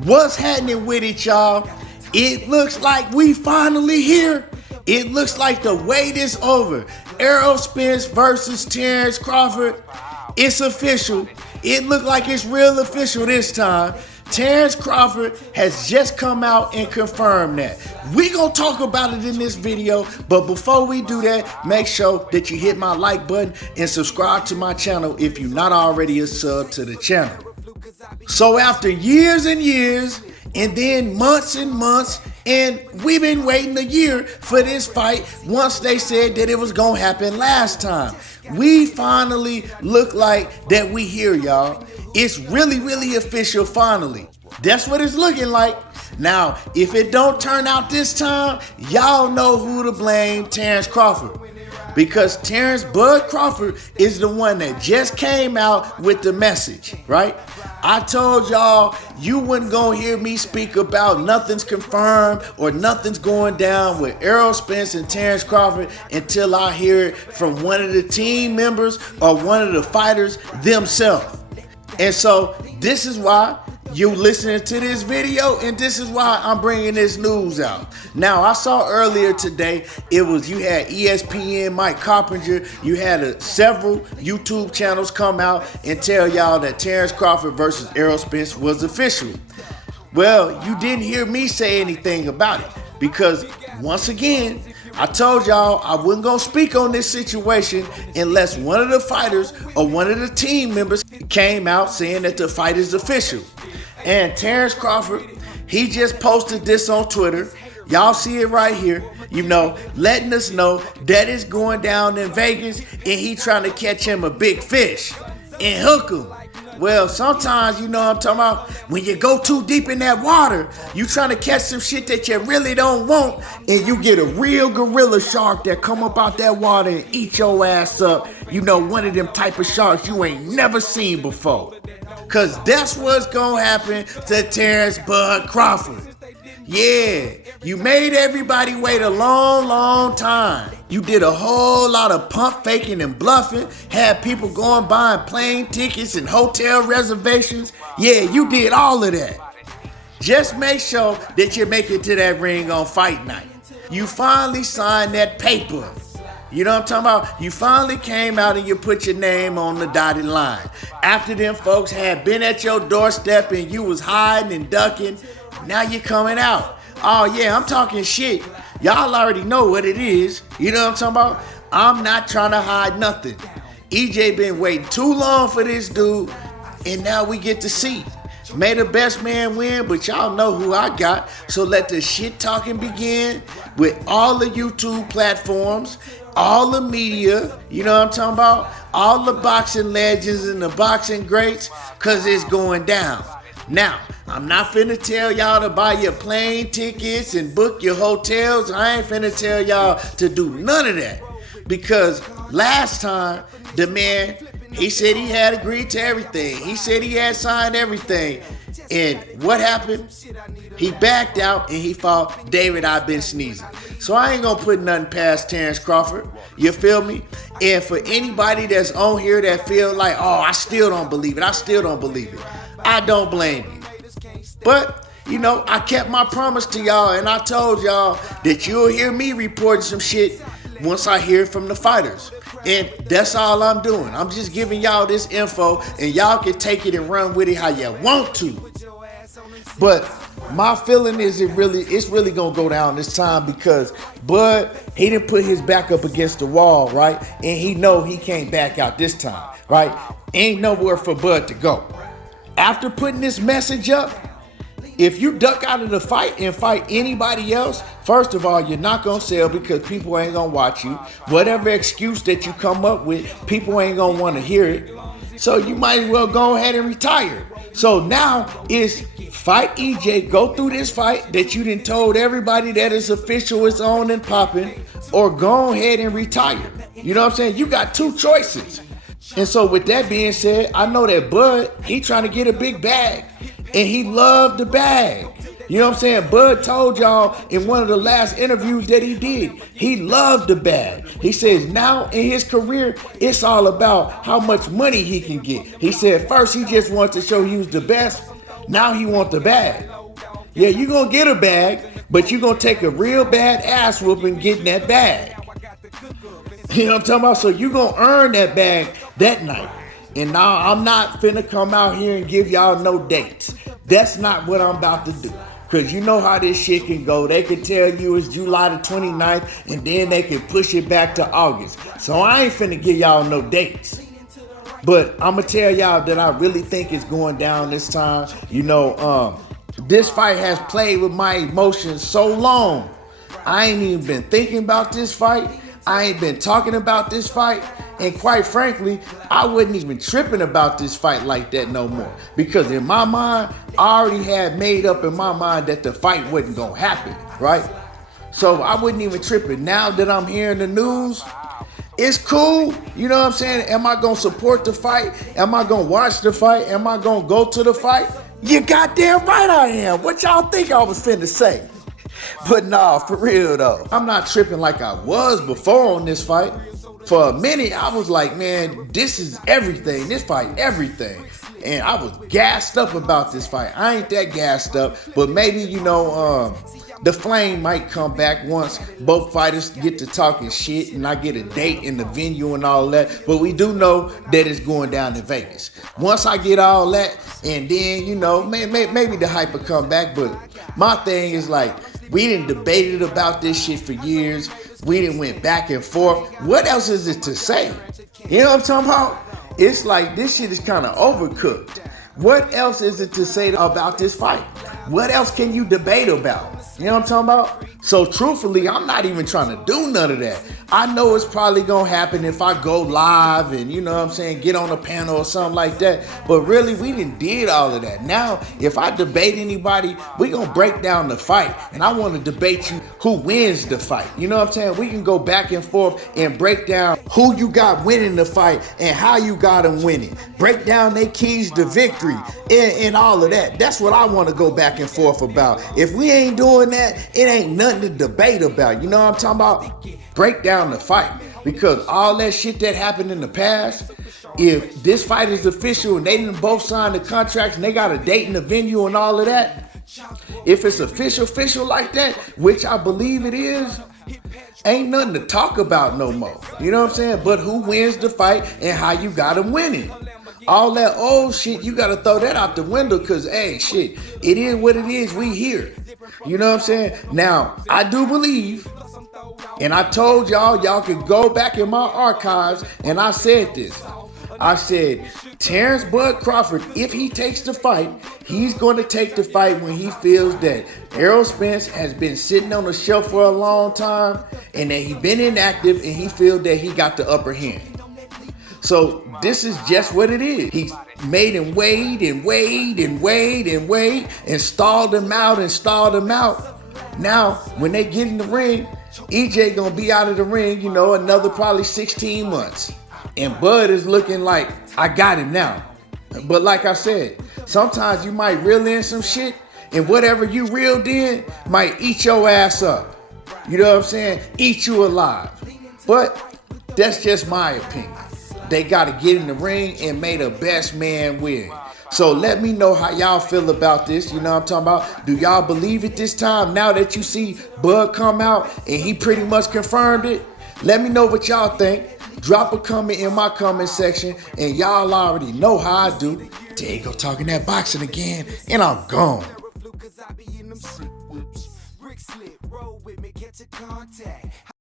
What's happening with it, y'all? It looks like we finally here. It looks like the wait is over. Errol Spence versus Terence Crawford. It's official. It looked like it's real official this time. Terence Crawford has just come out and confirmed that. We gonna talk about it in this video, but before we do that, make sure that you hit my like button and subscribe to my channel if you're not already a sub to the channel. So after years and years, and then months and months, and we've been waiting a year for this fight once they said that it was gonna happen last time. We finally look like that we here, y'all. It's really official finally. That's what it's looking like. Now, if it don't turn out this time, y'all know who to blame, Terence Crawford. Because Terence Bud Crawford is the one that just came out with the message, right? I told y'all you wasn't gonna hear me speak about nothing's confirmed or nothing's going down with Errol Spence and Terence Crawford until I hear it from one of the team members or one of the fighters themselves. And so this is why you listening to this video, and this is why I'm bringing this news out. Now, I saw earlier today, you had ESPN, Mike Carpenter, you had several YouTube channels come out and tell y'all that Terence Crawford versus Errol Spence was official. Well, you didn't hear me say anything about it because, once again, I told y'all I wasn't gonna speak on this situation unless one of the fighters or one of the team members came out saying that the fight is official. And Terence Crawford, he just posted this on Twitter. Y'all see it right here, letting us know that it's going down in Vegas and he trying to catch him a big fish and hook him. Well, sometimes, I'm talking about, when you go too deep in that water, you trying to catch some shit that you really don't want, and you get a real gorilla shark that come up out that water and eat your ass up. One of them type of sharks you ain't never seen before. Cause that's what's gonna happen to Terence Bud Crawford. Yeah, you made everybody wait a long time. You did a whole lot of pump faking and bluffing, had people going buying plane tickets and hotel reservations. Yeah, you did all of that. Just make sure that you make it to that ring on fight night. You finally signed that paper. You know what I'm talking about? You finally came out and you put your name on the dotted line. After them folks had been at your doorstep and you was hiding and ducking, now you're coming out. Oh yeah, I'm talking shit. Y'all already know what it is. You know what I'm talking about? I'm not trying to hide nothing. EJ been waiting too long for this dude, and now we get to see. May the best man win, but y'all know who I got. So let the shit talking begin with all the YouTube platforms, all the media, you know what I'm talking about? All the boxing legends and the boxing greats, cause it's going down. Now, I'm not finna tell y'all to buy your plane tickets and book your hotels. I ain't finna tell y'all to do none of that. Because last time, the man, he said he had agreed to everything. He said he had signed everything. And what happened? He backed out and he fought David I've been sneezing. So I ain't gonna put nothing past Terence Crawford. You feel me? And for anybody that's on here that feel like, oh, I still don't believe it. I don't blame you. But, I kept my promise to y'all, and I told y'all that you'll hear me reporting some shit once I hear from the fighters. And that's all I'm doing. I'm just giving y'all this info, and y'all can take it and run with it how you want to. But my feeling is it's really gonna go down this time because Bud, he didn't put his back up against the wall, right? And he know he can't back out this time, right? Ain't nowhere for Bud to go. After putting this message up, if you duck out of the fight and fight anybody else, first of all, you're not gonna sell because people ain't gonna watch you. Whatever excuse that you come up with, people ain't gonna want to hear it. So you might as well go ahead and retire. So now it's fight EJ, go through this fight that you done told everybody that it's official, it's on and popping, or go ahead and retire. You know what I'm saying? You got two choices. And so with that being said, I know that Bud, he trying to get a big bag, and he loved the bag. You know what I'm saying? Bud told y'all in one of the last interviews that he did, he loved the bag. He says now in his career, it's all about how much money he can get. He said first he just wants to show he was the best, Now he want the bag. Yeah, you gonna get a bag, but you gonna take a real bad ass whooping getting that bag. You know what I'm talking about? So you gonna earn that bag that night. And now I'm not finna come out here and give y'all no dates. That's not what I'm about to do. Cause you know how this shit can go. They can tell you it's July the 29th and then they can push it back to August. So I ain't finna give y'all no dates. But I'm gonna tell y'all that I really think it's going down this time. This fight has played with my emotions so long. I ain't even been thinking about this fight. I ain't been talking about this fight. And quite frankly, I wasn't even tripping about this fight like that no more. Because in my mind, I already had made up in my mind that the fight wasn't gonna happen, right? So I wasn't even tripping. Now that I'm hearing the news, it's cool. You know what I'm saying? Am I gonna support the fight? Am I gonna watch the fight? Am I gonna go to the fight? You goddamn right I am. What y'all think I was finna say? But nah, for real though, I'm not tripping like I was before on this fight. For a minute, I was like, man, this is everything. This fight, everything. And I was gassed up about this fight. I ain't that gassed up, but maybe, the flame might come back once both fighters get to talking shit and I get a date in the venue and all that. But we do know that it's going down in Vegas. Once I get all that, and then, maybe the hype will come back. But my thing is like, we done debated about this shit for years. We done went back and forth. What else is it to say? You know what I'm talking about? It's like this shit is kind of overcooked. What else is it to say about this fight? What else can you debate about? You know what I'm talking about? So truthfully, I'm not even trying to do none of that. I know it's probably gonna happen if I go live and, get on a panel or something like that. But really, we did all of that. Now, if I debate anybody, we gonna break down the fight. And I wanna debate you who wins the fight. You know what I'm saying? We can go back and forth and break down who you got winning the fight and how you got them winning. Break down their keys to victory and all of that. That's what I wanna go back and forth about. If we ain't doing that, it ain't nothing to debate about. You know what I'm talking about? Break down the fight. Because all that shit that happened in the past, if this fight is official and they didn't both sign the contracts and they got a date in the venue and all of that, if it's official like that, which I believe it is, ain't nothing to talk about no more. You know what I'm saying? But who wins the fight and how you got them winning. All that old shit, you got to throw that out the window because, hey, shit, it is what it is. We here. You know what I'm saying? Now, I do believe, and I told y'all could go back in my archives, and I said this. I said, Terence Bud Crawford, if he takes the fight, he's going to take the fight when he feels that Errol Spence has been sitting on the shelf for a long time and that he's been inactive and he feels that he got the upper hand. So this is just what it is. He made him wait and stalled him out. Now, when they get in the ring, EJ gonna be out of the ring, another probably 16 months. And Bud is looking like, I got him now. But like I said, sometimes you might reel in some shit and whatever you reeled in might eat your ass up. You know what I'm saying? Eat you alive. But that's just my opinion. They got to get in the ring and make the best man win. So let me know how y'all feel about this. You know what I'm talking about? Do y'all believe it this time now that you see Bud come out and he pretty much confirmed it? Let me know what y'all think. Drop a comment in my comment section, and y'all already know how I do. There you go, talking that boxing again, and I'm gone.